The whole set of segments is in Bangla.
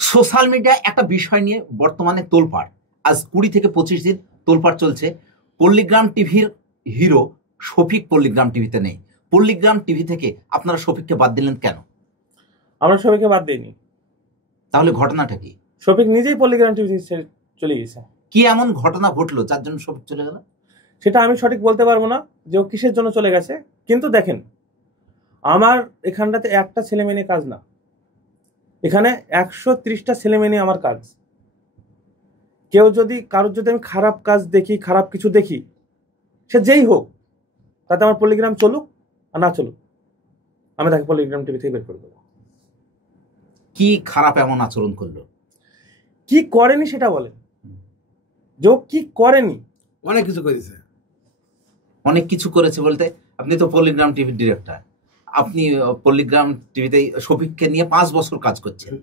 সোশ্যাল মিডিয়ায় একটা বিষয় নিয়ে বর্তমানে তোলপাড়। আজ 20 থেকে 25 দিন তোলপাড় চলছে। পল্লীগ্রাম টিভির হিরো শফিক পল্লীগ্রাম টিভিতে নেই। পল্লীগ্রাম টিভি থেকে আপনারা শফিককে বাদ দিলেন কেন? আমরা শফিককে বাদ দিইনি। তাহলে ঘটনাটা কি? শফিক নিজেই পল্লীগ্রাম টিভি চলে গেছে। কি এমন ঘটনা ঘটলো যার জন্য শফিক চলে গেল? সেটা আমি সঠিক বলতে পারবো না যে ও কিসের জন্য চলে গেছে। কিন্তু দেখেন, আমার এখানটাতে একটা ছেলে মেয়ে নিয়ে কাজ না, এখানে 130টা ছেলে মেয়ে নিয়ে আমার কাজ। কেউ যদি কারোর যদি আমি খারাপ কাজ দেখি, খারাপ কিছু দেখি, সে যেই হোক, তাতে আমার পল্লীগ্রাম চলুক আর না চলুক, আমি তাকে পল্লীগ্রাম টিভি থেকে বের করে দেবো। কি খারাপ এমন আচরণ করলো? কি করেনি সেটা বলেন। যে কি করেনি? অনেক কিছু করেছে। অনেক কিছু করেছে বলতে, আপনি তো পল্লীগ্রাম টিভির ডিরেক্টর, আপনি পল্লীগ্রাম টিভিতে শফিককে নিয়ে 5 বছর কাজ করছেন।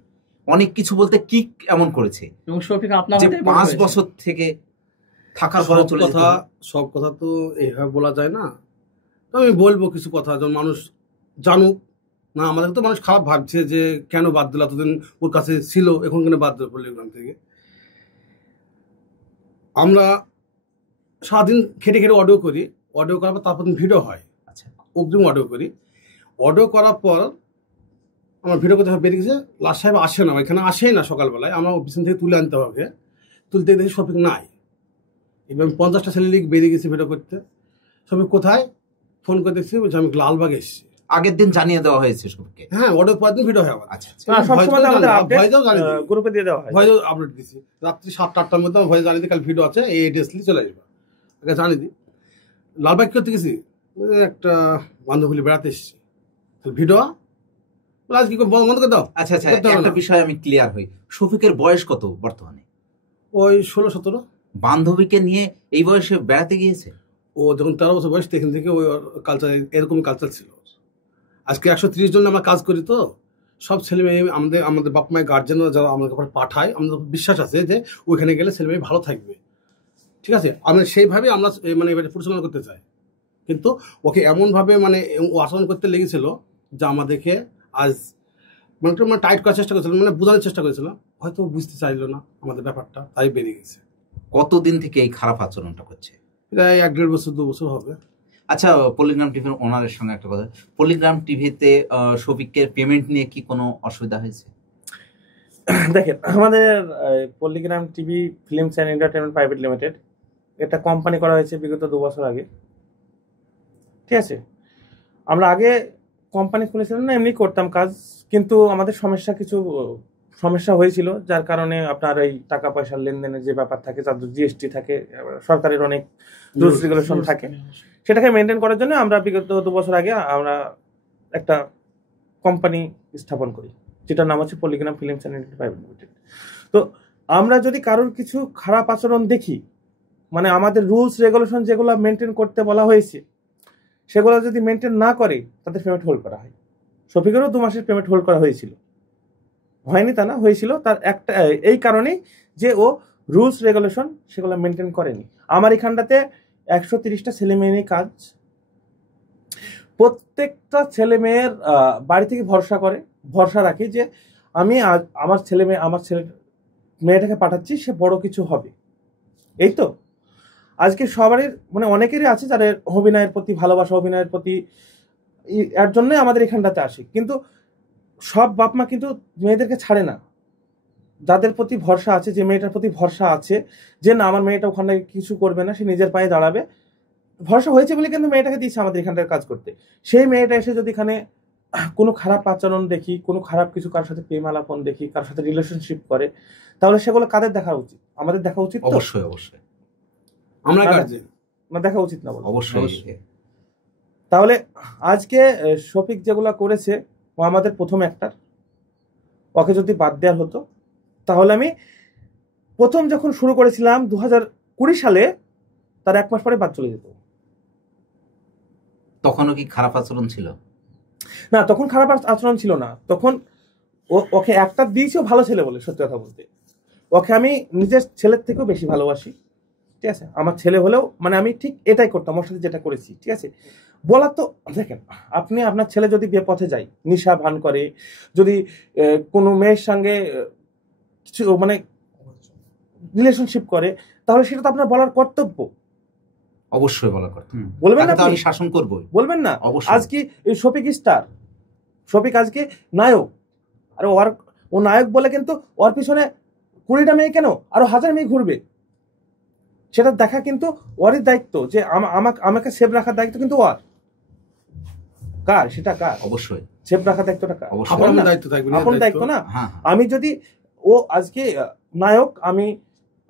অনেক কিছু বলতে কি এমন করেছে এবং শফিক আপনার যে 5 বছর থেকে থাকার পরে চলে যেতে হবে? সব কথা তো এইভাবে বলা যায় না। তো আমি বলবো কিছু কথা, যেন মানুষ জানুক না। আমাদের তো মানুষ খারাপ ভাবছে যে কেন বাদ দিল, এতদিন ওর কাছে ছিল, এখন কেন বাদ দিল পল্লীগ্রাম থেকে। আমরা সারাদিন খেটে খেটে অডিও করি, অডিও করার পর তারপর ভিডিও হয়। আচ্ছা, অগ্রিম অডিও করি। অডিও করার পর আমার ভিডিও করতে বেরিয়ে গেছে, লাস্ট সাহেব আসে না, এখানে আসেই না। সকালবেলায় আমরা পিছন থেকে তুলে আনতে হবে, তুলতে দেখি শফিক নাই। এবার 50টা ছেলে লিগ বেরিয়ে গেছি ভিডিও করতে। শফিক কোথায়? ফোন করে দেখছি, বলছি আমি লালবাগে এসেছি। আগের দিন জানিয়ে দেওয়া হয়েছে সবকে? হ্যাঁ, অডিও পরের দিন ভিডিও হয় আমার। আচ্ছা, গ্রুপে দিয়ে দেওয়া হয়, ভয়েস আপডেট দিছি। রাত্রি 7-8টার মধ্যে ভয়েস জানিয়ে দিই কাল ভিডিও আছে, এই এড্রেসলি চলে আসবে, আগে জানিয়ে দিই। লালবাগ করতে গেছি, একটা বান্ধবী বেড়াতে এসেছি, ভিডিও আজ কি বন্ধ করে দাও। আচ্ছা আচ্ছা, একটা বিষয় আমি ক্লিয়ার হই, শফিকের বয়স কত বর্তমানে? ওই 16-17। বান্ধবীকে নিয়ে এই বয়সে বেড়াতে গিয়েছে? ও যখন 13 বছর বয়স, এখান থেকে ওই কালচার, এরকমই কালচার ছিল। আজকে 130 জন আমরা কাজ করি, তো সব ছেলে মেয়ে আমাদের বাপ মায়ের গার্জেনরা যারা আমাদের কাছে পাঠায়, আমাদের বিশ্বাস আছে যে ওইখানে গেলে ছেলে মেয়ে ভালো থাকবে। ঠিক আছে, আমরা সেইভাবে আমরা মানে এবারে পরিচালনা করতে চাই। কিন্তু ওকে এমনভাবে মানে ও আচরণ করতে লেগেছিল যে আমাদেরকে আজ মানে টাইট করার চেষ্টা করেছিল, মানে বোঝানোর চেষ্টা করেছিল, হয়তো বুঝতে চাইলো না আমাদের ব্যাপারটা, তাই বেরিয়ে গেছে। কতদিন থেকে এই খারাপ আচরণটা করছে? প্রায় 1-1.5 বছর 2 বছর হবে। আচ্ছা, পল্লীগ্রাম টিভির ওনারের সঙ্গে একটা কথা, পল্লীগ্রাম টিভিতে শফিকের পেমেন্ট নিয়ে কি কোনো অসুবিধা হয়েছে? দেখেন, আমাদের Palligram TV films and entertainment private limited, এটা কোম্পানি করা হয়েছে বিগত 2 বছর আগে। ঠিক আছে, আমরা আগে কোম্পানি খুলেছিলাম না, এমনি করতাম কাজ, কিন্তু আমাদের কিছু সমস্যা হয়েছিল, যার কারণে আপনার এই টাকা পয়সার লেনদেনের যে ব্যাপার থাকে, তাদের জিএসটি থাকে, সরকারের অনেক রুলস রেগুলেশন থাকে, সেটাকে মেনটেন করার জন্য আমরা বিগত 2 বছর আগে আমরা একটা কোম্পানি স্থাপন করি, যেটার নাম হচ্ছে Palligram films and entertainment private limited. তো আমরা যদি কারোর কিছু খারাপ আচরণ দেখি, মানে আমাদের রুলস রেগুলেশন যেগুলো মেনটেন করতে বলা হয়েছে সেগুলো যদি মেনটেন না করে, তাদের পেমেন্ট হোল্ড করা হয়। শফিকেরও 2 মাসের পেমেন্ট হোল্ড করা হয়েছিল, হয়নি তা না, হয়েছিল। তার একটা এই কারণেই যে ও রুলস রেগুলেশন সেগুলো মেনটেন করেনি। আমার এখানটাতে 130টা ছেলে মেয়ে নিয়ে কাজ। প্রত্যেকটা ছেলে মেয়ের বাড়ি থেকে ভরসা রাখি যে আমি আমার ছেলে মেয়েটাকে পাঠাচ্ছি, সে বড় কিছু হবে। এই তো আজকে সবারই মানে অনেকেরই আছে যাদের অভিনয়ের প্রতি ভালোবাসা, অভিনয়ের প্রতি, এর জন্যই আমাদের এখানটাতে আসে। কিন্তু সব বাপ মা কিন্তু মেয়েদেরকে ছাড়ে না। যাদের প্রতি ভরসা আছে, যে মেয়েটার প্রতি ভরসা আছে যে না আমার মেয়েটা ওখানে কিছু করবে না, সে নিজের পায়ে দাঁড়াবে, ভরসা হয়েছে বলে কিন্তু মেয়েটাকে দিয়েছে আমাদের এখানটার কাজ করতে। সেই মেয়েটা এসে যদি এখানে কোনো খারাপ আচরণ দেখি, কোনো খারাপ কিছু কারোর সাথে প্রেম আলাপন দেখি, কারোর সাথে রিলেশনশিপ করে, তাহলে সেগুলো কাদের দেখা উচিত? আমাদের দেখা উচিত। অবশ্যই অবশ্যই, আমরা গার্জিয়ান না, দেখা উচিত না? অবশ্যই। তাহলে আজকে শফিক যেগুলা করেছে, ও আমাদের প্রথম অ্যাক্টর, ওকে যদি বাদ দেওয়ার হতো, তাহলে আমি প্রথম যখন শুরু করেছিলাম 2020 সালে, তার 1 মাস পরে বাদ চলে যেত। তখনও কি খারাপ আচরণ ছিল? না, তখন খারাপ আচরণ ছিল না। তখন ওকে অ্যাক্টর দিয়েছি, ও ভালো ছেলে বলে। সত্যি কথা বলতে, ওকে আমি নিজের ছেলের থেকেও বেশি ভালোবাসি। ঠিক আছে, আমার ছেলে হলেও মানে আমি ঠিক এটাই করতাম, ওর সাথে যেটা করেছি। ঠিক আছে, বলার তো দেখেন, আপনি আপনার ছেলে যদি বিপথে যায়, নিশা ভান করে, যদি কোনো মেয়ের সঙ্গে মানে রিলেশনশিপ করে, তাহলে সেটা তো আপনার বলার কর্তব্য। অবশ্যই বলা কথা, বলবেন না? আমি শাসন করবো, বলবেন না? অবশ্যই। আজকে এই শফিক স্টার, শফিক আজকে নায়ক, আর ও নায়ক বলে কিন্তু ওর পিছনে 20টা মেয়ে কেন আরো 1000 মেয়ে ঘুরবে, সেটা দেখা কিন্তু ওরই দায়িত্ব, যে আমাকে সেভ রাখার দায়িত্ব কিন্তু ওর। কার সেটা? কার? অবশ্যই সেভ রাখার দায়িত্বটা কার? আপনার দায়িত্ব থাকবে, আপন দায়িত্ব না? হ্যাঁ। আমি যদি ও আজকে নায়ক, আমি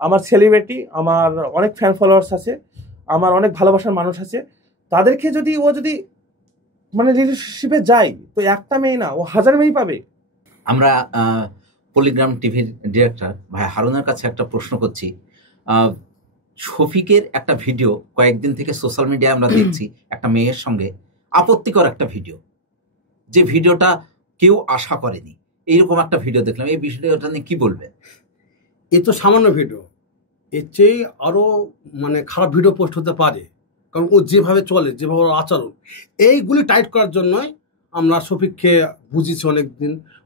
আমার সেলিব্রিটি, আমার অনেক ফ্যান ফলোয়ার্স আছে, আমার অনেক ভালোবাসার মানুষ আছে, তাদেরকে যদি ও যদি মানে রিলেশনশিপে যায়, তো একটা মেয়ে না, ও 1000 মেয়ে পাবে। আমরা পলিগ্রাম টিভির ডিরেক্টর ভাই হারুনের কাছে একটা প্রশ্ন করছি। শফিকের একটা ভিডিও কয়েকদিন থেকে সোশ্যাল মিডিয়ায় আমরা দেখছি, একটা মেয়ের সঙ্গে আপত্তিকর একটা ভিডিও, যে ভিডিওটা কেউ আশা করেনি, এইরকম একটা ভিডিও দেখলাম। এই ভিডিওটা নিয়ে কি বলবেন? এ তো সামান্য ভিডিও, এর চেয়ে আরো মানে খারাপ ভিডিও পোস্ট হতে পারে, কারণ ও যেভাবে চলে, যেভাবে ওর আচরণ, এইগুলি টাইট করার জন্যই আমরা শফিককে বুঝিয়েছি,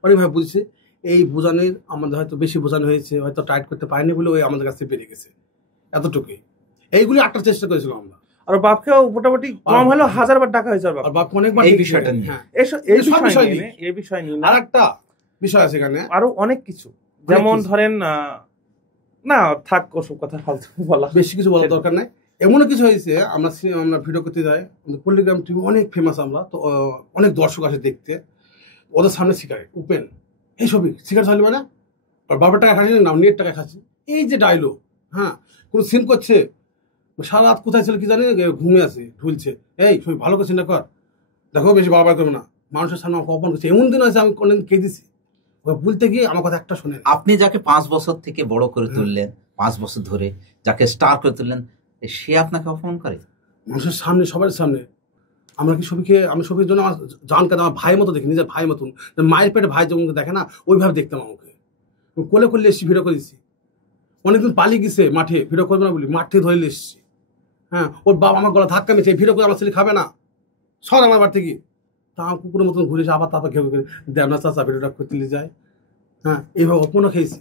অনেকভাবে বুঝেছি। এই বোঝানোর আমাদের হয়তো বেশি বোঝানো হয়েছে, হয়তো টাইট করতে পারিনি বলে ওই আমাদের কাছে বেরিয়ে গেছে, এতটুকুই। এইগুলি আটটার চেষ্টা করেছিলাম আমরা। আর বাপকেও মোটামুটি কম হলেও 1000 বার টাকা হয়েছে। আর বাপ অনেকবার এই বিষয়টা নিয়ে, হ্যাঁ, এই বিষয় নিয়ে আর একটা বিষয় আছে এখানে, আরো অনেক কিছু, যেমন ধরেন না থাক, ওসব কথা ফালতু বলা, বেশি কিছু বলার দরকার নাই। এমনও কিছু হয়েছে, আমরা ভিডিও করতে যাই, পল্লিগ্রাম টিভি অনেক ফেমাস, আমরা তো অনেক দর্শক আসে দেখতে, ওদের সামনে সিগারেট ওপেন, এই সবই সিগারেট চাইলে মানে বাবার টাকা খাচ্ছি না, নেট টাকা খাচ্ছি, এই যে ডায়লগ। হ্যাঁ, কোনো সিন করছে, সারা রাত কোথায় ছিল কি জানি, ঘুমিয়ে আছে, ঢুলছে, এই সবই ভালো করে চিন্তা কর, দেখো বেশি বারবার করবে না, মানুষের সামনে আমাকে অপমান করছে। এমন দিন আছে আমি অনেক কেঁদেছি, বলতে গিয়ে আমার কথা একটা শোনেন। আপনি যাকে 5 বছর থেকে বড় করে তুললেন, 5 বছর ধরে যাকে স্টার করে তুললেন, সে আপনাকে অপমান করে মানুষের সামনে, সবার সামনে। আমরা কি আমি সবির জন্য আমার জানকে আমার ভাইয়ের মতো দেখি, নিজের ভাইয়ের মতন, মায়ের পেটে ভাই যেমন দেখে না, ওইভাবে দেখতাম আমাকে। কোলে করলে এসছি, ভিডিও করেছি, অনেকদিন পালিয়ে গেছে মাঠে, ভিডিও করবে না বলি মাঠ থেকে ধরে এসছি। হ্যাঁ, ওর বাবা আমার গলা ধাক্কা মেয়েছে, ভিডিও করে আমার ছেলে খাবে না, সর আমার বাড়ি থেকে। তা আমার কুকুরের মতন ঘুরেছে, আবার তারপর ঘেউ করে দেবনা চাচা ভিডিওটা করতে যায়। হ্যাঁ, এইভাবে অপমানও খেয়েছি।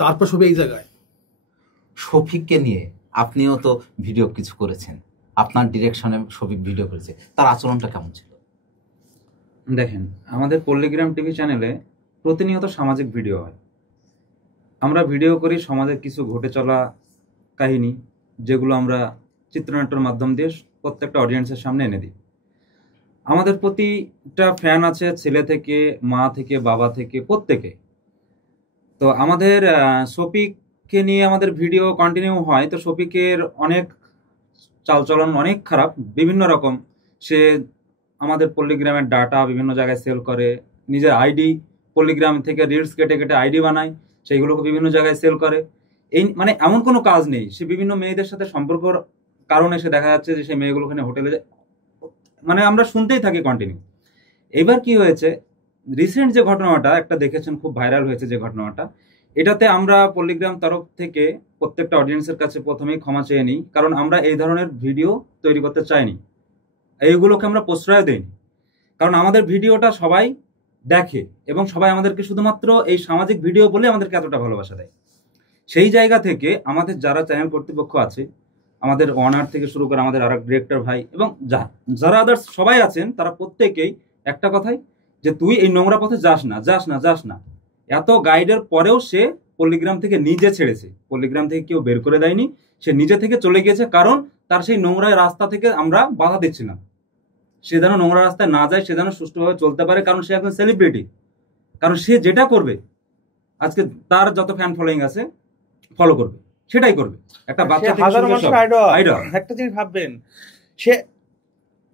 তারপর সবই এই জায়গায়। শফিককে নিয়ে আপনিও তো ভিডিও কিছু করেছেন, আপনার ডিরেকশনে শফিক ভিডিও করেছে, তার আচরণটা কেমন ছিল? দেখেন, আমাদের পল্লিগ্রাম টিভি চ্যানেলে প্রতিনিয়ত সামাজিক ভিডিও হয়। আমরা ভিডিও করি সমাজের কিছু ঘটে চলা কাহিনী, যেগুলো আমরা চিত্রনাট্যের মাধ্যম দিয়ে প্রত্যেকটা অডিয়েন্সের সামনে এনে দিই। আমাদের প্রতিটা ফ্যান আছে, ছেলে থেকে, মা থেকে, বাবা থেকে, প্রত্যেকে। তো আমাদের শফিককে নিয়ে আমাদের ভিডিও কন্টিনিউ হয়। তো শফিকের অনেক চালচলন অনেক খারাপ, বিভিন্ন রকম। সে আমাদের পল্লিগ্রামের ডাটা বিভিন্ন জায়গায় সেল করে, নিজের আইডি পল্লিগ্রাম থেকে রিলস কেটে কেটে আইডি বানায়, সেইগুলোকে বিভিন্ন জায়গায় সেল করে। এই মানে এমন কোনো কাজ নেই, সে বিভিন্ন মেয়েদের সাথে সম্পর্কর কারণে সে দেখা যাচ্ছে যে সেই মেয়েগুলো ওখানে হোটেলে যায়, মানে আমরা শুনতেই থাকি কন্টিনিউ। এবার কি হয়েছে, রিসেন্ট যে ঘটনাটা একটা দেখেছেন, খুব ভাইরাল হয়েছে যে ঘটনাটা, এটাতে আমরা পল্লিগ্রাম তরফ থেকে প্রত্যেকটা অডিয়েন্সের কাছে প্রথমেই ক্ষমা চেয়ে নিই, কারণ আমরা এই ধরনের ভিডিও তৈরি করতে চাইনি, এইগুলোকে আমরা প্রশ্রয় দিইনি। কারণ আমাদের ভিডিওটা সবাই দেখে এবং সবাই আমাদেরকে শুধুমাত্র এই সামাজিক ভিডিও বলে আমাদেরকে এতটা ভালোবাসা দেয়। সেই জায়গা থেকে আমাদের যারা চ্যানেল কর্তৃপক্ষ আছে, আমাদের ওনার থেকে শুরু করে আমাদের আরেক ডিরেক্টর ভাই এবং যারা আদার্স সবাই আছেন, তারা প্রত্যেকেই একটা কথাই, যে তুই এই নোংরা পথে যাস না, যাস না, যাস না। এত গাইডের পরেও সে পল্লিগ্রাম থেকে নিজে ছেড়েছে, পল্লিগ্রাম থেকে কেউ বের করে দেয়নি, সে নিজে থেকে চলে গিয়েছে, কারণ তার সেই নোংরা রাস্তা থেকে আমরা বাধা দিচ্ছিলাম। সে যেন নোংরা রাস্তায় না যায়, সে যেন সুষ্ঠুভাবে চলতে পারে, কারণ সে একজন সেলিব্রিটি। কারণ সে যেটা করবে, আজকে তার যত ফ্যান ফলোয়িং আছে ফলো করবে, সেটাই করবে। একটা বাচ্চা একটা জিনিস ভাববেন, সে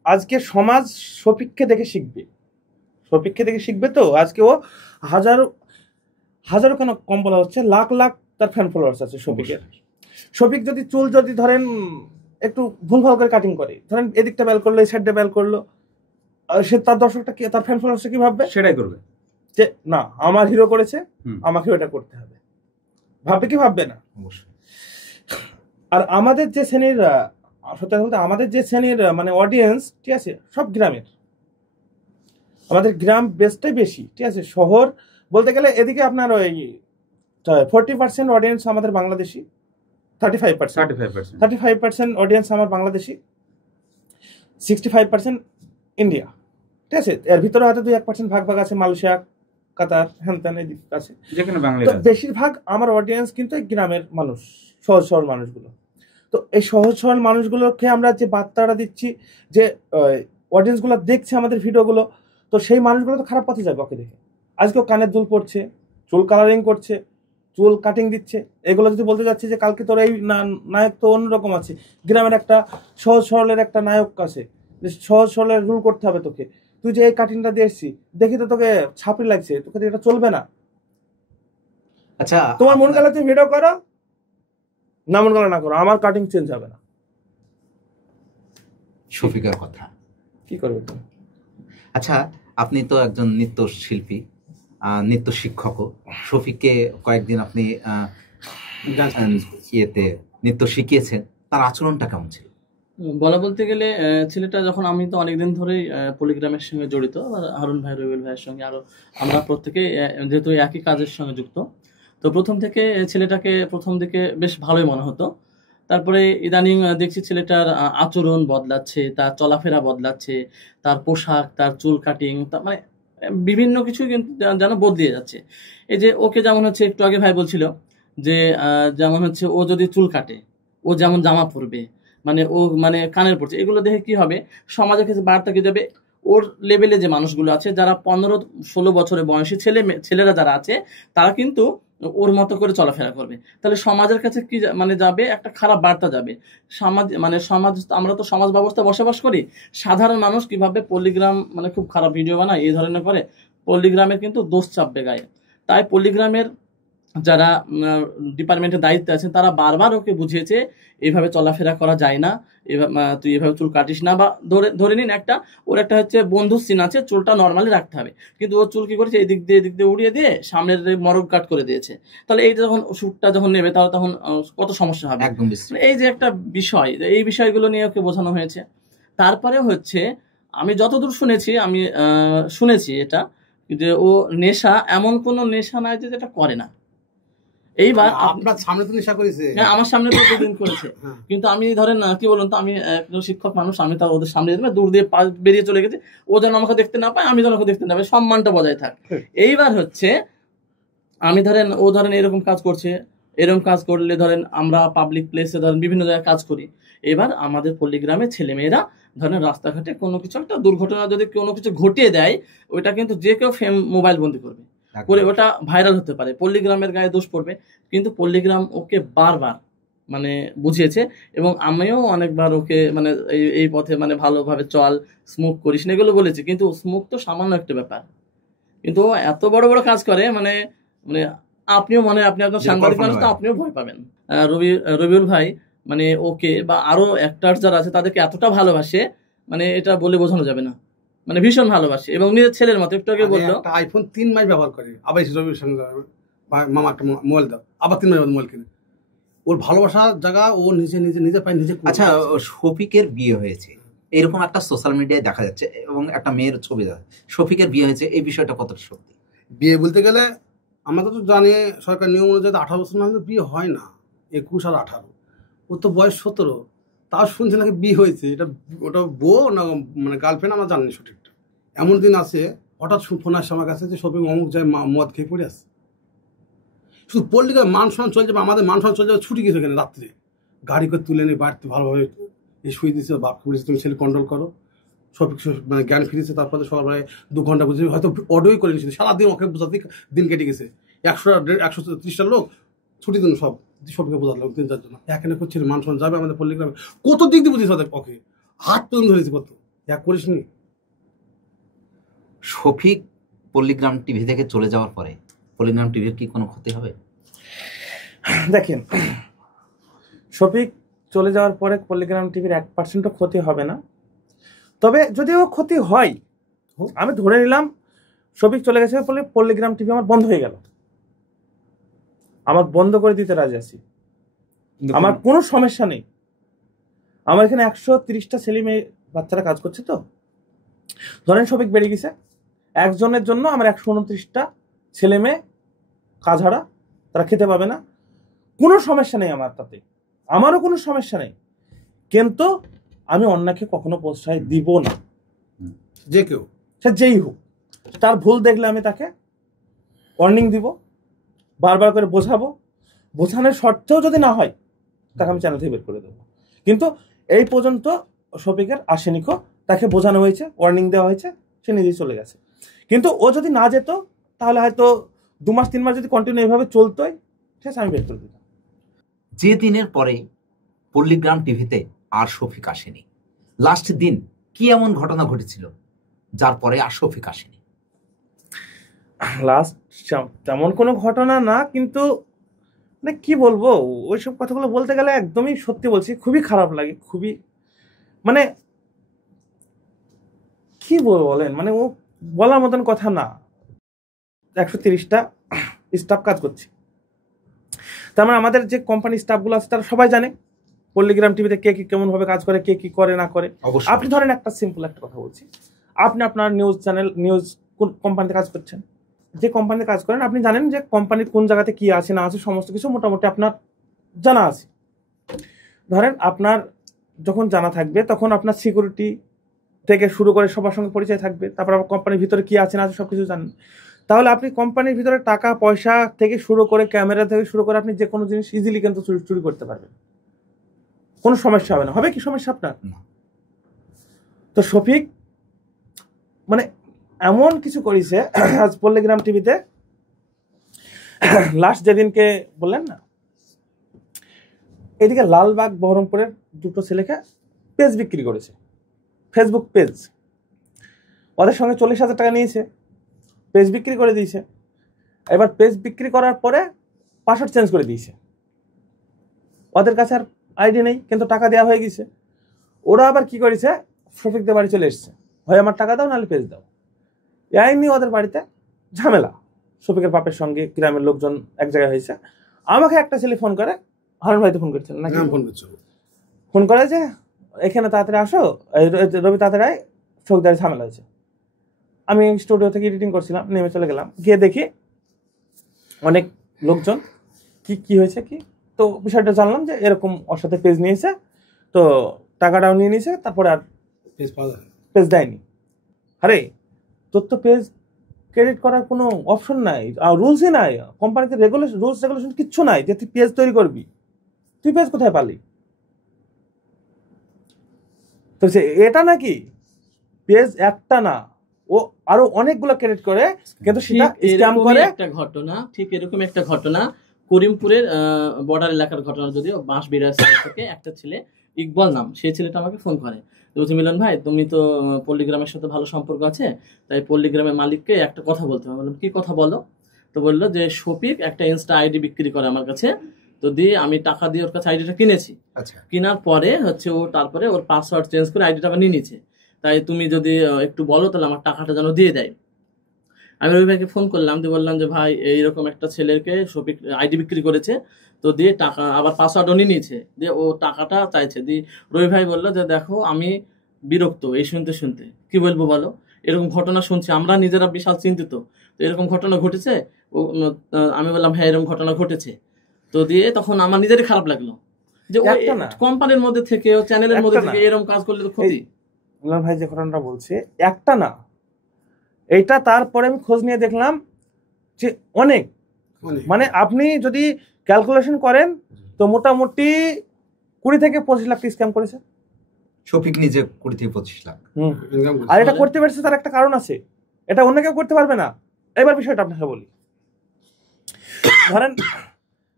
আজকে সমাজ শফিককে দেখে শিখবে, শফিককে দেখে শিখবে। তো আজকে ও হাজারো কেন কম বলা হচ্ছে, লাখ লাখ তার ফ্যান ফলোয়ার্স আছে শফিকের। শফিক যদি চুল যদি ধরেন একটু ভুলভাল করে কাটিং করে, ধরেন এদিকটা বেল করলো, এই সাইডটা বেল করলো, সে তার দর্শকটা কি, তার ফ্যান ফলোয়ার্স কি ভাববে? সেটাই করবে, যে না আমার হিরো করেছে, আমাকেও এটা করতে হবে। ভাববে কি ভাববে না? অবশ্যই। আর আমাদের যে শ্রেণীর আমাদের যে শ্রেণীর মানে অডিয়েন্স, ঠিক আছে, সব গ্রামের, আমাদের গ্রাম বেসটাই বেশি, ঠিক আছে। শহর বলতে গেলে এদিকে আপনার ওই 40% অডিয়েন্স আমাদের বাংলাদেশি, 35% 35% অডিয়েন্স আমার বাংলাদেশি, 65% ইন্ডিয়া। ঠিক আছে, এর ভিতরে হয়তো 2-1% ভাগ আছে মালয়েশিয়া, কাতার, হ্যান এদিক আছে, যেখানে তো বেশিরভাগ আমার অডিয়েন্স কিন্তু এই গ্রামের মানুষ, সহজ সরল মানুষগুলো। তো এই সহজ সরল মানুষগুলোকে আমরা যে বার্তাটা দিচ্ছি, যে অডিয়েন্সগুলো দেখছে আমাদের ভিডিওগুলো, তো সেই মানুষগুলো তো খারাপ পথে যাবে ওকে দেখে। আজকেও কানের দুল পড়ছে, চুল কালারিং করছে, চুল কাটিং দিচ্ছে, এগুলো যদি বলতে যাচ্ছে যে কালকে তোর এই নায়ক তো অন্যরকম আছে, গ্রামের একটা সহজ সরলের একটা নায়ক আছে, যে সহজ সরলের রুল করতে হবে তোকে, তুই যে এই কাটিংটা দিয়ে এসছি দেখি তো তোকে ছাপড়ি লাগছে, তোকে এটা চলবে না। আচ্ছা, তোমার মন গেলে তুমি ভিডিও করো, না মন গেলে না করো, আমার কাটিং চেঞ্জ হবে না। শফিকের কথা কি করবে তুমি? আচ্ছা, আপনি তো একজন নৃত্য শিল্পী, নৃত্য শিক্ষকও। শফিককে কয়েকদিন আপনি ইয়েতে নৃত্য শিখিয়েছেন, তার আচরণটা কেমন ছিল? বলা বলতে গেলে ছেলেটা যখন, আমি তো অনেকদিন ধরেই পলিগ্রামের সঙ্গে জড়িত, হারুন ভাই, রবিউল ভাইয়ের সঙ্গে আরো আমরা প্রত্যেকে যেহেতু একই কাজের সঙ্গে যুক্ত, তো প্রথম থেকে ছেলেটাকে প্রথম দিকে বেশ ভালোই মনে হতো। তারপরে ইদানিং দেখছি ছেলেটার আচরণ বদলাচ্ছে, তার চলাফেরা বদলাচ্ছে, তার পোশাক, তার চুল কাটিং, মানে বিভিন্ন কিছু কিন্তু যেন বদলিয়ে যাচ্ছে। এই যে ওকে যেমন হচ্ছে একটু আগে ভাই বলছিল যে যেমন হচ্ছে ও যদি চুল কাটে, ও যেমন জামা পরবে, মানে ও মানে কানের পড়ছে, এগুলো দেখে কি হবে, সমাজের কাছে বার্তা কি যাবে, ওর লেভেলে যে মানুষগুলো আছে যারা 15-16 বছরের বয়সী ছেলেরা যারা আছে, তারা কিন্তু ওর মতো করে চলাফেরা করবে। তাহলে সমাজের কাছে কি মানে যাবে, একটা খারাপ বার্তা যাবে। সমাজ আমরা তো সমাজ ব্যবস্থা বসবাস করি, সাধারণ মানুষ কিভাবে পল্লীগ্রাম মানে খুব খারাপ ভিডিও বানায়, এই ধরনের করে, পল্লীগ্রামের কিন্তু দোষ চাপবে গায়ে। তাই পল্লীগ্রামের যারা ডিপার্টমেন্টের দায়িত্বে আছেন তারা বারবার ওকে বুঝিয়েছে এইভাবে চলাফেরা করা যায় না, তুই এভাবে চুল কাটিস না, বা ধরে নিন ওর একটা হচ্ছে বন্ধুর সিন আছে, চুলটা নর্মালি রাখতে হবে, কিন্তু ও চুল কি করেছে এদিক দিয়ে উড়িয়ে দিয়ে সামনের মরক কাট করে দিয়েছে। তাহলে এইটা যখন শ্যুটটা যখন নেবে তাহলে তখন কত সমস্যা হবে। এই যে একটা বিষয়, এই বিষয়গুলো নিয়ে ওকে বোঝানো হয়েছে। তারপরে হচ্ছে আমি যতদূর শুনেছি এটা, যে ও নেশা, এমন কোনো নেশা নাই যে যেটা করে না। এইবার আপনার সামনে তো নেশা করেছে। হ্যাঁ, আমার সামনে তো দুদিন করেছে, কিন্তু আমি ধরেন কি বলুন তো, আমি একজন শিক্ষক মানুষ, আমি তো ওদের সামনে দূর দিয়ে বেরিয়ে চলে গেছি, ও যেন আমাকে দেখতে না পায়, আমি যেন ওকে দেখতে না পাই, সম্মানটা বজায় থাক। এইবার হচ্ছে আমি ও ধরেন এরকম কাজ করছে, এরকম কাজ করলে ধরেন আমরা পাবলিক প্লেসে ধরেন বিভিন্ন জায়গায় কাজ করি, এবার আমাদের পল্লীগ্রামের ছেলেমেয়েরা ধরেন রাস্তাঘাটে কোনো কিছু একটা দুর্ঘটনা যদি কোনো কিছু ঘটিয়ে দেয়, ওইটা কিন্তু যে কেউ মোবাইল বন্দি করবে, করে ওটা ভাইরাল হতে পারে, পল্লীগ্রামের গায়ে দোষ পড়বে। কিন্তু পল্লীগ্রাম ওকে বারবার মানে বুঝিয়েছে, এবং আমিও অনেকবার ওকে মানে এই পথে মানে ভালোভাবে চল, স্মোক করিস না, এগুলো বলেছি। কিন্তু স্মোক তো সামান্য একটা ব্যাপার, কিন্তু ও এত বড় বড় কাজ করে, মানে মানে আপনিও আপনি একজন সাংবাদিক মানুষ, তো আপনিও ভয় পাবেন। রবিউল ভাই মানে ওকে বা আরো অ্যাক্টর যারা আছে তাদেরকে এতটা ভালোবাসে, মানে এটা বলে বোঝানো যাবে না, মানে ভীষণ ভালোবাসে, এবং নিজের ছেলের মতো। একটু আগে বললো আইফোন 3 মাস ব্যবহার করে, আবার রবির সঙ্গে মামা একটা মোবাইল দাও, আবার 3 মাস মোবাইল কিনে। ওর ভালোবাসার জায়গা ও নিজে পায়, নিজে। আচ্ছা, শফিকের বিয়ে হয়েছে এরকম একটা সোশ্যাল মিডিয়ায় দেখা যাচ্ছে, এবং একটা মেয়ের ছবি দেখা, শফিকের বিয়ে হয়েছে, এই বিষয়টা কতটা সত্যি? বিয়ে বলতে গেলে আমরা তো জানি সরকার নিয়ম অনুযায়ী 18 বছর না হলে বিয়ে হয় না, 21 আর 18, ওর তো বয়স 17, তাও শুনছে নাকি বিয়ে হয়েছে। ওটা বউ না মানে গার্লফ্রেন্ড আমরা জানি সঠিকটা। এমন দিন আছে হঠাৎ ফোন আসছে আমার কাছে যে শফিক অমুক যায় মদ খেয়ে পড়ে আসছে। শুধু পল্লীকে মান সম্মান চলে যাবে, আমাদের মান সম্মান চলে যাবে, ছুটি গেছে এখানে রাত্রে গাড়ি করে তুলে নিয়ে বাড়িতে ভালোভাবে শুয়ে দিয়েছে, বাপকে বলেছে তুমি ছেলে কন্ট্রোল করো। শফিক মানে জ্ঞান ফিরেছে, তারপরে সবাই 2 ঘন্টা বুঝে হয়তো অডিওই করে নিয়েছিল, সারাদিন ওকে বোঝাতে দিন কেটে গেছে। 130টা লোক ছুটি দিন সব শফিককে বোঝালো 3-4 জন, এখানে করছিল মান সম্মান যাবে আমাদের পল্লীগ্রামে। কত দিক দিয়ে বুঝেছে ওকে, হাত পর্যন্ত ধরেছে, কত এক করিস নি। শফিক পল্লীগ্রাম টিভি থেকে চলে যাওয়ার পরে পল্লীগ্রাম টিভির কি কোনো ক্ষতি হবে? দেখেন, শফিক চলে যাওয়ার পরে পল্লীগ্রাম টিভির 1%ও ক্ষতি হবে না। তবে যদিও ক্ষতি হয়, আমি ধরে নিলাম শফিক চলে গেছে বলে পল্লীগ্রাম টিভি আমার বন্ধ হয়ে গেল, আমার বন্ধ করে দিতে রাজি আছি, আমার কোনো সমস্যা নেই। আমার এখানে 130টা ছেলে মেয়ে বাচ্চারা কাজ করছে, তো ধরেন শফিক বেরিয়ে গেছে, একজনের জন্য আমার 129টা ছেলে মেয়ে কাজ হারা, তারা খেতে পাবে না, কোনো সমস্যা নেই আমার তাতে, আমারও কোনো সমস্যা নেই, কিন্তু আমি অন্যকে কখনো প্রশ্রয় দিব না। যে কেউ, সে যেই হোক, তার ভুল দেখলে আমি তাকে ওয়ার্নিং দিব, বারবার করে বোঝাবো, বোঝানোর সত্ত্বেও যদি না হয় তাকে আমি চ্যানেল থেকে বের করে দেবো। কিন্তু এই পর্যন্ত শফিকের আসেনিকো, তাকে বোঝানো হয়েছে, ওয়ার্নিং দেওয়া হয়েছে, সে নিজেই চলে গেছে। কিন্তু ও যদি না যেত তাহলে হয়তো 2 মাস 3 মাস যদি কন্টিনিউ এইভাবে চলতোই, ঠিক আছে, আমি বের করে দিতাম। যে দিনের পরে পল্লীগ্রাম টিভিতে আর শফিক আসেনি, লাস্ট দিন কি এমন ঘটনা ঘটেছিল যার পরে আর শফিক আসেনি? লাস্ট তেমন কোনো ঘটনা না, কিন্তু মানে কি বলবো, ওইসব কথাগুলো বলতে গেলে একদমই সত্যি বলছি, খুবই খারাপ লাগে, খুবই মানে কি বলবো বলেন, মানে ও বলার মতন কথা না। 130টা স্টাফ কাজ করছে, তার মানে আমাদের যে কোম্পানি স্টাফগুলো আছে তারা সবাই জানে পল্লীগ্রাম টিভিতে কে কি কেমন ভাবে কাজ করে, কে কি করে না করে। অবশ্যই। আপনি ধরেন একটা সিম্পল একটা কথা বলছি, আপনি আপনার নিউজ চ্যানেল, নিউজ কোন কোম্পানিতে কাজ করছেন, যে কোম্পানিতে কাজ করেন আপনি জানেন যে কোম্পানির কোন জায়গাতে কি আছে না আছে, সমস্ত কিছু মোটামুটি আপনার জানা আছে। ধরেন আপনার যখন জানা থাকবে তখন আপনার সিকিউরিটি থেকে শুরু করে সবার সঙ্গে পরিচয় থাকবে, তারপর আবার কোম্পানির ভিতরে কি আছে না আছে সবকিছু জানেন। তাহলে আপনি কোম্পানির ভিতরে টাকা পয়সা থেকে শুরু করে ক্যামেরা থেকে শুরু করে আপনি যে কোনো জিনিস ইজিলি কিন্তু চুরি করতে পারবেন, কোনো সমস্যা হবে না। হবে কি সমস্যা আপনার? তো শফিক মানে এমন কিছু করেছে আজ পল্লীগ্রাম টিভিতে, লাস্ট যেদিনকে বললেন না, এদিকে লালবাগ বহরমপুরের 2টো ছেলেকে পেজ বিক্রি করেছে, ফেসবুক পেজ, ওদের সঙ্গে 40,000 টাকা নিয়েছে, পেজ বিক্রি করে দিয়েছে। এবার পেজ বিক্রি করার পরে পাসওয়ার্ড চেঞ্জ করে দিয়েছে, ওদের কাছে আর আইডি নেই, কিন্তু টাকা দেওয়া হয়ে গেছে। ওরা আবার কি করেছে, শফিকদের বাড়ি চলে এসছে, হয় আমার টাকা দাও নাহলে পেজ দাও। এই নিয়ে ওদের বাড়িতে ঝামেলা, শফিকের বাপের সঙ্গে গ্রামের লোকজন এক জায়গায় হয়েছে। আমাকে একটা ছেলে ফোন করে, হারুন ভাই তো ফোন করছিলেন নাকি, ফোন করে যে এখানে তাড়াতাড়ি আসো, রবি তাড়াতাড়ি আয়, শফিকদারি ঝামেলা হয়েছে। আমি স্টুডিও থেকে এডিটিং করছিলাম, নেমে চলে গেলাম, গিয়ে দেখি অনেক লোকজন, কি হয়েছে কি, তো বিষয়টা জানলাম যে এরকম ওর সাথে পেজ নিয়েছে, তো টাকাটাও নিয়ে নিয়েছে, তারপরে আর পেজ দেয়নি। আরে তোর তো পেজ ক্রেডিট করার কোনো অপশন নাই, রুলসই নাই, কোম্পানিতে রুলস রেগুলেশন কিচ্ছু নাই যে তুই পেজ তৈরি করবি, তুই পেজ কোথায় পালি? তো এটা নাকি পেজ একটা না, ও আরো অনেকগুলো ক্রেডিট করে, কিন্তু সেটা স্ক্যাম করে। একটা ঘটনা, ঠিক এরকম একটা ঘটনা করিমপুরের বর্ডার এলাকার ঘটনা, যদিও বাঁশবিড়া থেকে একটা ছেলে ইকবাল নাম, সেই ছেলেটা আমাকে ফোন করে, বলছি মিলন ভাই তুমি তো পল্লীগ্রামের সাথে ভালো সম্পর্ক আছে, তাই পল্লীগ্রামের মালিককে একটা কথা বলতে হবে। বললাম কি কথা বলো? তো বললো যে শফিক একটা ইনস্টা আইডি বিক্রি করে আমার কাছে, তো দিয়ে আমি টাকা দিয়ে ওর কাছে আইডিটা কিনেছি, কেনার পরে হচ্ছে ও তারপরে ওর পাসওয়ার্ড চেঞ্জ করে আইডিটা নিয়ে নিচ্ছে, তাই তুমি যদি একটু বলো তাহলে আমার টাকাটা যেন দিয়ে দেয়। আমি রবি ভাইকে ফোন করলাম, দিয়ে বললাম যে ভাই এইরকম একটা ছেলেকে শফিক আইডি বিক্রি করেছে, তো দিয়ে টাকা আবার পাসওয়ার্ডও নিয়ে নিয়েছে, দিয়ে ও টাকাটা চাইছে। দিয়ে রবি ভাই বললো যে দেখো আমি বিরক্ত এই শুনতে শুনতে, কি বলবো বলো, এরকম ঘটনা শুনছি, আমরা নিজেরা বিশাল চিন্তিত, তো এরকম ঘটনা ঘটেছে। আমি বললাম হ্যাঁ এরকম ঘটনা ঘটেছে। তো দিয়ে তখন আমার নিজেরই খারাপ লাগলো যে কোম্পানির মধ্যে থেকে, চ্যানেলের মধ্যে থেকে এরকম কাজ করলে তো ক্ষতি। ভাই যে ঘটনাটা বলছে একটা না, এইটা তারপরে আমি খোঁজ নিয়ে দেখলাম যে অনেক, মানে আপনি যদি ক্যালকুলেশন করেন তো মোটামুটি 20 থেকে 25 লাখ স্ক্যাম করেছে শফিক নিজে 20 থেকে 25 লাখ। আর এটা করতে পারছে তার একটা কারণ আছে, এটা অন্য কেউ করতে পারবে না। এবার বিষয়টা আপনাকে বলি, ধরেন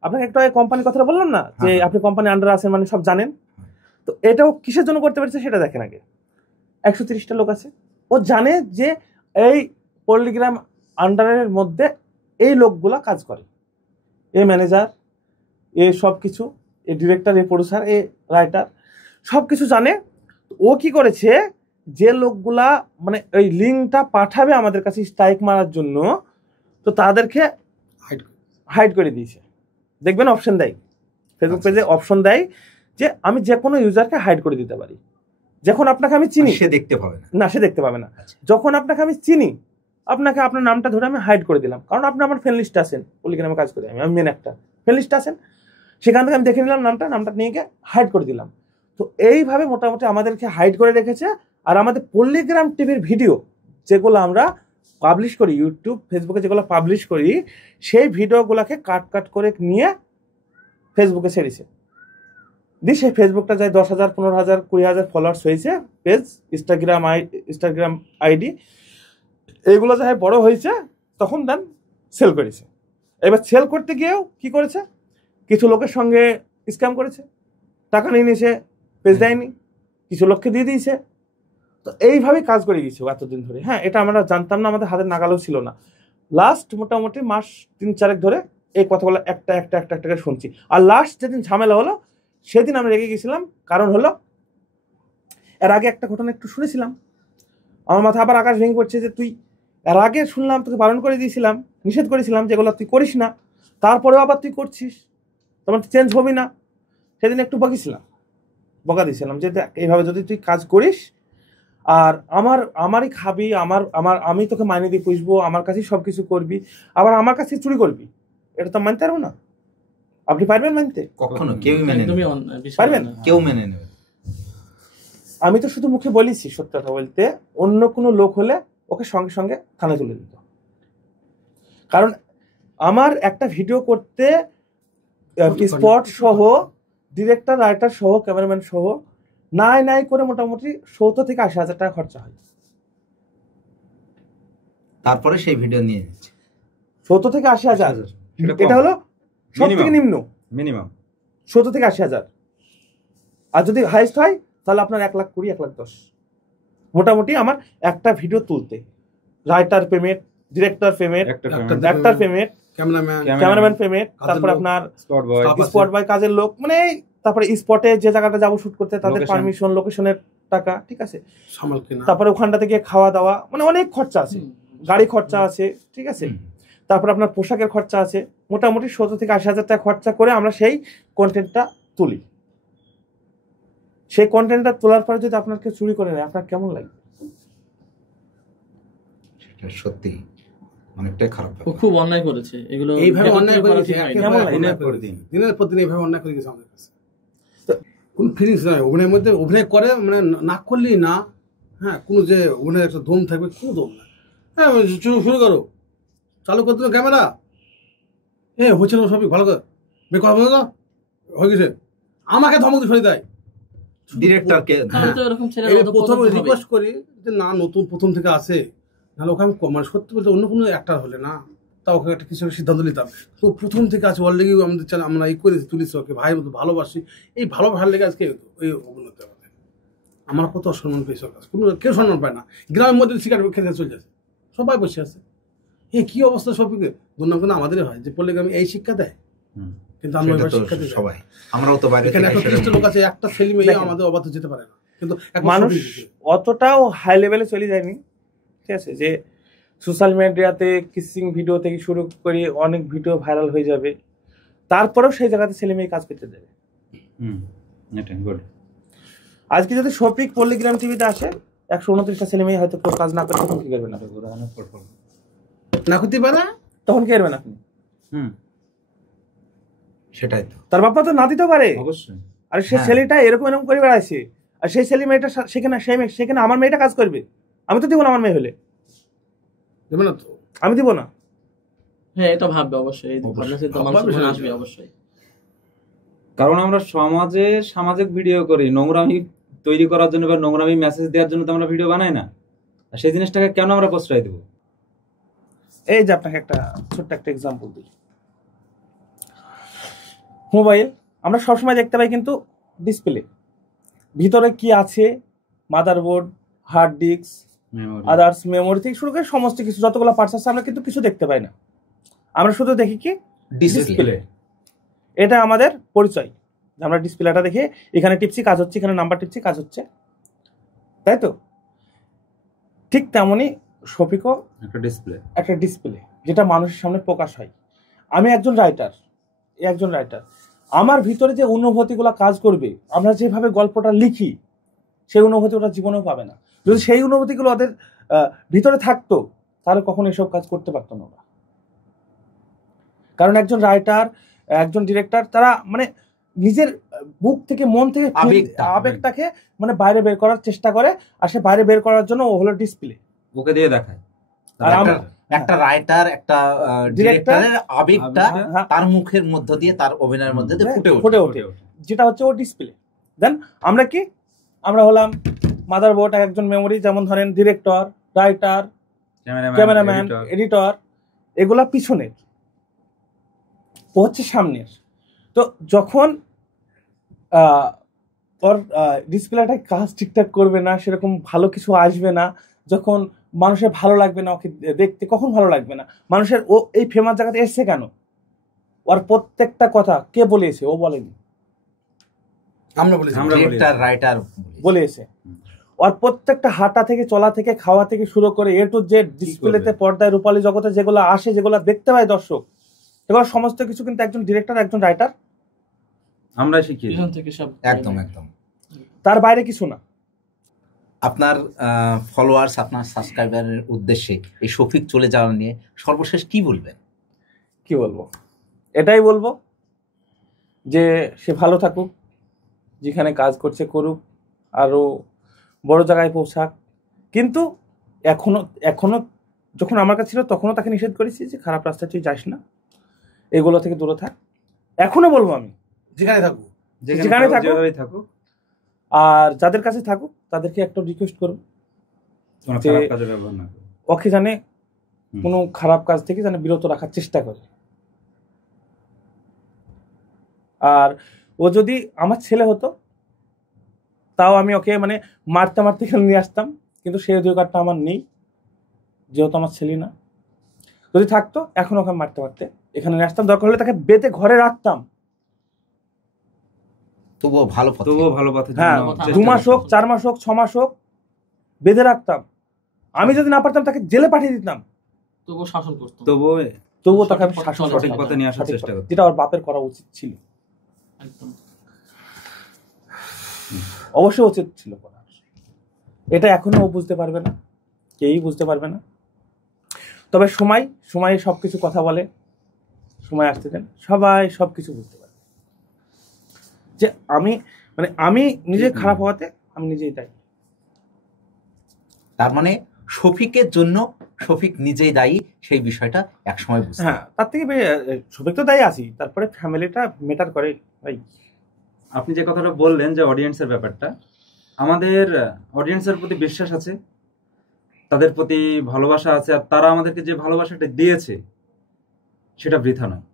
আপনাকে একটা কোম্পানির কথা বললাম না যে আপনি কোম্পানি আন্ডারে আছেন মানে সব জানেন, তো এটাও কিসের জন্য করতে পারছে সেটা দেখেন আগে। 130টা লোক আছে, ও জানে যে এই পল্লীগ্রাম আন্ডারের মধ্যে এই লোকগুলা কাজ করে, এই ম্যানেজার, এ সব কিছু, এ director, A producer, a writer, সব কিছু জানে। ও কি করেছে, যে লোকগুলা মানে ওই লিঙ্কটা পাঠাবে আমাদের কাছে স্ট্রাইক মারার জন্য, তো তাদেরকে হাইড করে দিয়েছে। দেখবেন অপশন দেয়, ফেসবুক পেজে অপশন দেয় যে আমি যে কোনো ইউজারকে হাইড করে দিতে পারি। যখন আপনাকে আমি চিনি, সে দেখতে পাবে না, সে দেখতে পাবে না। যখন আপনাকে আমি চিনি, আপনাকে আপনার নামটা ধরে আমি হাইড করে দিলাম, কারণ আপনি আমার ফ্রেন্ড লিস্টে আছেন, পলিগ্রামে কাজ করি আমি মেন একটা ফ্রেন্ড লিস্টে আছেন, সেখান থেকে আমি দেখে নিলাম নামটা নিয়ে গিয়ে হাইড করে দিলাম। তো এইভাবে মোটামুটি আমাদেরকে হাইড করে রেখেছে। আর আমাদের পল্লিগ্রাম টিভির ভিডিও যেগুলো আমরা পাবলিশ করি ইউটিউব ফেসবুকে, যেগুলো পাবলিশ করি সেই ভিডিওগুলোকে কাট করে নিয়ে ফেসবুকে ছেড়েছে। দিয়ে সেই ফেসবুকটা যায় 10,000, 15,000, 20,000 ফলোয়ার্স হয়েছে পেজ, ইনস্টাগ্রাম আইডি, এইগুলো যাই বড় হয়েছে তখন দেন সেল করেছে। এবার সেল করতে গিয়েও কি করেছে, কিছু লোকের সঙ্গে স্ক্যাম করেছে, টাকা নিয়ে নিয়েছে, পেজ দেয়নি, কিছু লোককে দিয়ে দিয়েছে। তো এইভাবেই কাজ করে গেছে এতদিন ধরে। হ্যাঁ, এটা আমরা জানতাম না, আমাদের হাতের নাগালেও ছিল না। লাস্ট মোটামুটি মাস 3-4 ধরে এই কথাগুলো একটা করে শুনছি। আর লাস্ট যেদিন ঝামেলা হলো সেদিন আমি রেগে গেছিলাম, কারণ হলো এর আগে একটা ঘটনা একটু শুনেছিলাম, আমার মাথা আবার আকাশ ভেঙে পড়ছে যে তুই এর আগে শুনলাম তোকে বারণ করে দিয়েছিলাম, নিষেধ করেছিলাম যেগুলো তুই করিস না, তারপরেও আবার তুই করছিস, তোমার চেঞ্জ হবি না। সেদিন একটু বকা দিয়েছিলাম যে এইভাবে যদি তুই কাজ করিস আর আমারই খাবি, আমি তোকে মাইনে দিয়ে পুষবো, আমার কাছেই সব কিছু করবি, আবার আমার কাছে চুরি করবি, এটা তো মানতে পারবো না। আপনি পারবেন মানতে? কখনো কেউই মেনে নেবে পারবেন? কেউ মেনে নেবে। আমি তো শুধু মুখে বলেছি, সত্যি কথা বলতে অন্য কোনো লোক হলে ওকে সঙ্গে সঙ্গে থানায় তুলে দিত। কারণ আমার একটা ভিডিও করতে স্পট সহ, ডিরেক্টর, রাইটার সহ, ক্যামেরাম্যান সহ নাই করে মোটামুটি 70 থেকে 80,000 টাকা খরচা হয়। তারপরে সেই ভিডিও নিয়ে নিচ্ছে 70 থেকে 80,000, এটা হলো সব থেকে নিম্ন, মিনিমাম 70 থেকে 80,000। আর যদি হাইস্ট হয় তাহলে আপনার 1,20,000, 1,10,000 মোটামুটি আমার একটা ভিডিও তুলতে। Writer payment, director payment, actor payment, cameraman payment, তারপর আপনার স্পট বয়, কাজের লোক, মানে তারপরে স্পটে যে জায়গাটা যাবো শুট করতে তাদের পারমিশন, লোকেশনের টাকা, ঠিক আছে, তারপরে ওখানটাতে গিয়ে খাওয়া দাওয়া, মানে অনেক খরচা আছে, গাড়ি খরচা আছে, ঠিক আছে, তারপর আপনার পোশাকের খরচা আছে। মোটামুটি 70 থেকে 80,000 টাকা খরচা করে আমরা সেই কন্টেন্টটা তুলি। সেই কন্টেন্টটা তোলার পরে যদি আপনাকে চুরি করে নেয় আপনার কেমন লাগে? সেটা সত্যি অনেকটাই খারাপ। খুব অন্যায় করেছে এগুলো, এইভাবে অন্যায় করে গেছে, দিনের পর দিন এইভাবে অন্যায় করে গেছে আমাদের কাছে। কোন ফিলিংস নয়, অভিনয়ের মধ্যে অভিনয় করে, মানে না করলেই না, হ্যাঁ, কোনো যে অভিনয়ের একটা দম থাকবে, কোনো দম না। হ্যাঁ, শুরু করো, চালু করতে ক্যামেরা, হচ্ছে না সবই ভালো করে বের কথা না হয়ে গেছে, আমাকে ধমক দিয়ে দেয় ডিরেক্টরকে। প্রথম রিকোয়েস্ট করি যে না, নতুন প্রথম থেকে আসে, নাহলে ওকে আমি মানে সত্যি বলতে অন্য কোনো অ্যাক্টার হলে না, তা ওকে একটা কিছু সিদ্ধান্ত নিতাম। তো প্রথম থেকে আছে অলরেডি আমাদের আমরা এই করেছি, তুলিছি ওকে ভাইয়ের মতো ভালোবাসি, এই ভালোবাসার লেগে আজকে ওই অভিনয়তে আমাদের আমার কত সম্মান পেয়েছে ওর কাছে, কোনো কেউ সম্মান পায় না। গ্রামের মধ্যে সিগারেট খেতে চলে যাচ্ছে, সবাই বসে আছে, কি অবস্থা সবকে দুর্নাম কিন্তু আমাদেরই হয় যে পড়লে আমি এই শিক্ষা দেয়, কিন্তু আমরা শিক্ষা দিই সবাই, আমরাও তো বাইরে এখানে 130 লোক আছে, একটা ছেলে মেয়ে আমাদের অবাধ যেতে পারে না, কিন্তু মানুষ অতটাও হাই লেভেলে চলে যায়নি, ঠিক আছে, যে সোশ্যাল মিডিয়াতে কিসিং ভিডিও থেকে শুরু করে অনেক ভিডিও ভাইরাল হয়ে যাবে, তারপরেও সেই জায়গাতে ছেলে মেয়ে কাজ করতে দেবে। আজকে যদি শফিক পল্লিগ্রাম টিভিতে আসে 129টা ছেলে মেয়ে হয়তো কেউ কাজ না করে, তখন কি করবেন? না করতে পারে, তখন কি করবেন আপনি? সেটাই তো, তার বাবা তো না দিতে পারে অবশ্যই। আর সেই ছেলেটা এরকম করে বেড়াইছে, আর সেই ছেলে মেয়েটা সেখানে আমার মেয়েটা কাজ করবে, আমি তো দিব না, আমার মেয়ে হলে দেবে না তো, আমি দিব না। হ্যাঁ, এটা ভাববে অবশ্যই, আসবে অবশ্যই, কারণ আমরা সমাজে সামাজিক ভিডিও করি, নোংরামি তৈরি করার জন্য বা নোংরামি মেসেজ দেওয়ার জন্য তো আমরা ভিডিও বানাই না। আর সেই জিনিসটাকে কেন আমরা প্রশ্রয় দেব? এই যে আপনাকে একটা ছোট্ট একটা এক্সাম্পল দিই, মোবাইল আমরা সবসময় দেখতে পাই কিন্তু ডিসপ্লে, ভিতরে কি আছে, motherboard, hard disk, others memory থেকে শুরু করে সমস্ত কিছু যতগুলো পার্টস আছে আমরা কিন্তু কিছু দেখতে পাই না, আমরা শুধু দেখি কি ডিসপ্লে। এটা আমাদের পরিচয়, আমরা ডিসপ্লেটা দেখে এখানে টিপছি কাজ হচ্ছে, এখানে নাম্বার টিপছি কাজ হচ্ছে, তাই তো? ঠিক তেমনই শফিকও একটা ডিসপ্লে যেটা মানুষের সামনে প্রকাশ হয়। আমি একজন রাইটার, আমার ভিতরে যে অনুভূতিগুলো কাজ করবে, আমরা যেভাবে গল্পটা লিখি সেই অনুভূতি ওটা জীবনেও পাবে না। যদি সেই অনুভূতিগুলো ওদের ভিতরে থাকতো তাহলে কখনো এসব কাজ করতে পারতো না ওরা। কারণ একজন রাইটার, একজন ডিরেক্টর, তারা মানে নিজের বুক থেকে, মন থেকে আবেগটাকে মানে বাইরে বের করার চেষ্টা করে, আর সে বাইরে বের করার জন্য ও হলো ডিসপ্লে, ওকে দিয়ে দেখায়। আর একটা রাইটার, একটা ডিরেক্টরের আবেগটা তার মুখের মধ্য দিয়ে, তার অভিনয়ের মধ্যে দিয়ে ফুটে ওঠে, যেটা হচ্ছে ও ডিসপ্লে। দেন আমরা কি, আমরা হলাম মাদারবোর্ড, একজন মেমোরি, যেমন ধরেন ডিরেক্টর, রাইটার, ক্যামেরাম্যান, এডিটর, এগুলা পিছনের, ও হচ্ছে সামনের। তো যখন ওর ডিসপ্লেটা কাজ ঠিকঠাক করবে না, সেরকম ভালো কিছু আসবে না, যখন মানুষের ভালো লাগবে না ওকে দেখতে, কখন ভালো লাগবে না মানুষের, ও এই ফেমাস জায়গাতে এসছে কেন, ওর প্রত্যেকটা কথা কে বলেছে, ও বলেনি, আমরা বলেছি, রাইটার বলেছে। ওর প্রত্যেকটা হাঁটা থেকে, চলা থেকে, খাওয়া থেকে শুরু করে এ টু জেড ডিসপ্লেতে, পর্দায়, রূপালী জগতে যেগুলো আসে, যেগুলো দেখতে পায় দর্শক, এগুলো সমস্ত কিছু কিন্তু একজন ডিরেক্টর, একজন রাইটার আমরা শিখিয়ে একদম একদম, তার বাইরে কিছু না। আপনার ফলোয়ার্স, আপনার সাবস্ক্রাইবারের উদ্দেশ্যে এই শফিক চলে যাওয়া নিয়ে সর্বশেষ কি বলবেন? কি বলবো, এটাই বলবো যে সে ভালো থাকুক, যেখানে কাজ করছে করুক, আরো বড় জায়গায় পৌঁছাক। কিন্তু এখনো যখন আমার কাছে ছিল তখনও তাকে নিষেধ করেছি যে খারাপ রাস্তায় তুই যাস না, এগুলো থেকে দূরে থাক। এখনো বলবো আমি, যেখানে থাকুক, আর যাদের কাছে থাকুক তাদেরকে একটা রিকোয়েস্ট করব, ওকে জানে কোনো খারাপ কাজ থেকে যেন বিরত রাখার চেষ্টা করে। আর ও যদি আমার ছেলে হতো তাও আমি ওকে মানে মারতে মারতে এখানে নিয়ে আসতাম, কিন্তু সেই অধিকারটা আমার নেই, যেহেতু আমার ছেলে না। যদি থাকতো এখন ওকে মারতে মারতে এখানে নিয়ে আসতাম, দরকার হলে তাকে বেঁধে ঘরে রাখতাম, তবুও ভালো পথে, হ্যাঁ 2 মাস হোক, 4 মাস হোক, 6 মাস হোক, বেঁধে রাখতাম। আমি যদি না পারতাম তাকে জেলে পাঠিয়ে দিতাম, তবুও শাসন করতাম, তবুও তাকে আমি সঠিক পথে নিয়ে আসার চেষ্টা করতাম, যেটা ওর বাপের করা উচিত ছিল, অবশ্যই উচিত ছিল করা। এটা এখনো ও বুঝতে পারবে না, কেউই বুঝতে পারবে না। তবে সময় সবকিছু কথা বলে, সময় আসতে দেন, সবাই সবকিছু বুঝতে পারবে। যে আমি নিজে খারাপ হওয়াতে আমি নিজেই দায়ী। তার মানে শফিকের জন্য শফিক নিজেই দায়ী, সেই বিষয়টা একসময় বুঝতে। হ্যাঁ, তার থেকে শফিক তো দায়ী আছি, তারপরে ফ্যামিলিটা ম্যাটার করে ভাই। আপনি যে কথাটা বললেন যে অডিয়েন্সের ব্যাপারটা, আমাদের অডিয়েন্সের প্রতি বিশ্বাস আছে, তাদের প্রতি ভালোবাসা আছে, আর তারা আমাদেরকে যে ভালোবাসাটা দিয়েছে সেটা বৃথা নয়।